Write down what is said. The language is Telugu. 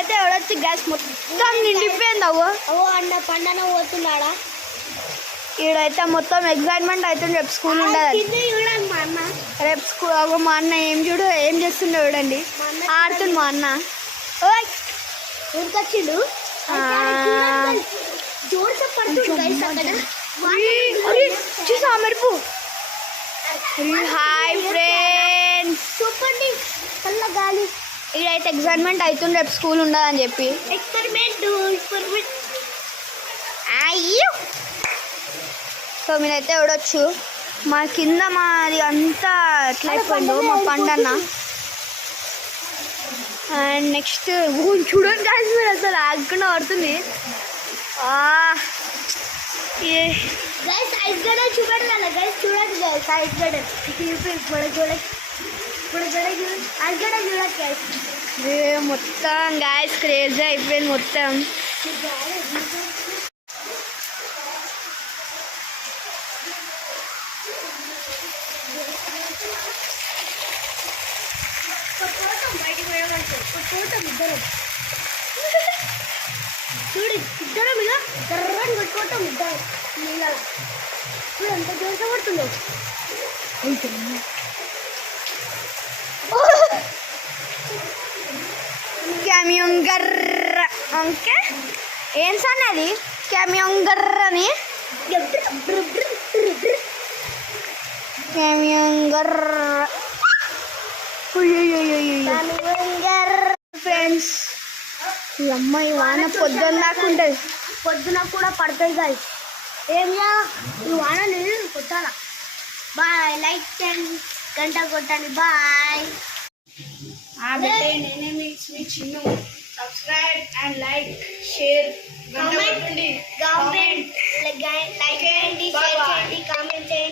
అయితే ఎవడొచ్చి గ్యాస్ మొత్తం నిండిపోయింది. అవో అన్న పండన పోతున్నాడా? ఈడైతే మొత్తం ఎగ్జైట్మెంట్ అవుతుంది. రేపు స్కూల్ ఉండదు. మా అన్న రేపు స్కూల్ మా అన్న ఏం చేస్తుండే చూడండి. ఆడుతుంది మా అన్న. ఓయ్ ఉరికొచ్చిండు. జోర్స పడుతుంది. చూసా మెరుపు. హాయ్ ఫ్రెండ్స్, చూపండి చల్ల గాలి. ఇదైతే ఎగ్జైట్మెంట్ అవుతుంది రేపు స్కూల్ ఉండదని చెప్పి. ఎక్స్పెరిమెంట్ అయ్యో. సో మీరైతే ఎవడొచ్చు మా కింద మాది అంతా ఎట్లా అయిపోయిందో మా పండన్న. అండ్ నెక్స్ట్ చూడండి గాయస్, మీరు అసలు ఆగకుండా పడుతుంది. గైస్ ఐస్ గడ చూడండి కదా గైస్, చూడండి గైస్ ఐస్ గడ ఐస్ గడ చూడండి గైస్. మొత్తం గాయస్ క్రేజీ అయిపోయింది మొత్తం. చూడు ఇద్దరం ఇలా కర్రని కొట్టుకోవటం ఇద్దరు నీళ్ళ. చూడు ఎంత జోరుగా పడుతుందో. క్యామియోన్ గర్ర. ఓకే ఏం సార్ అది క్యామియోన్ గర్ర అని. క్యామియోన్ గర్ర. ఫ్రెండ్స్ ఈ అమ్మాయి వాన పొద్దున్న దాకా ఉంటుంది. పొద్దున కూడా పడతాయి గాయస్. ఏమియా ఈ వాన నేను కొట్టాలా. బాయ్, లైక్ చేయండి, గంట కొట్టండి. బాయ్. నేనే మీ Chinnu. Subscribe and like, share,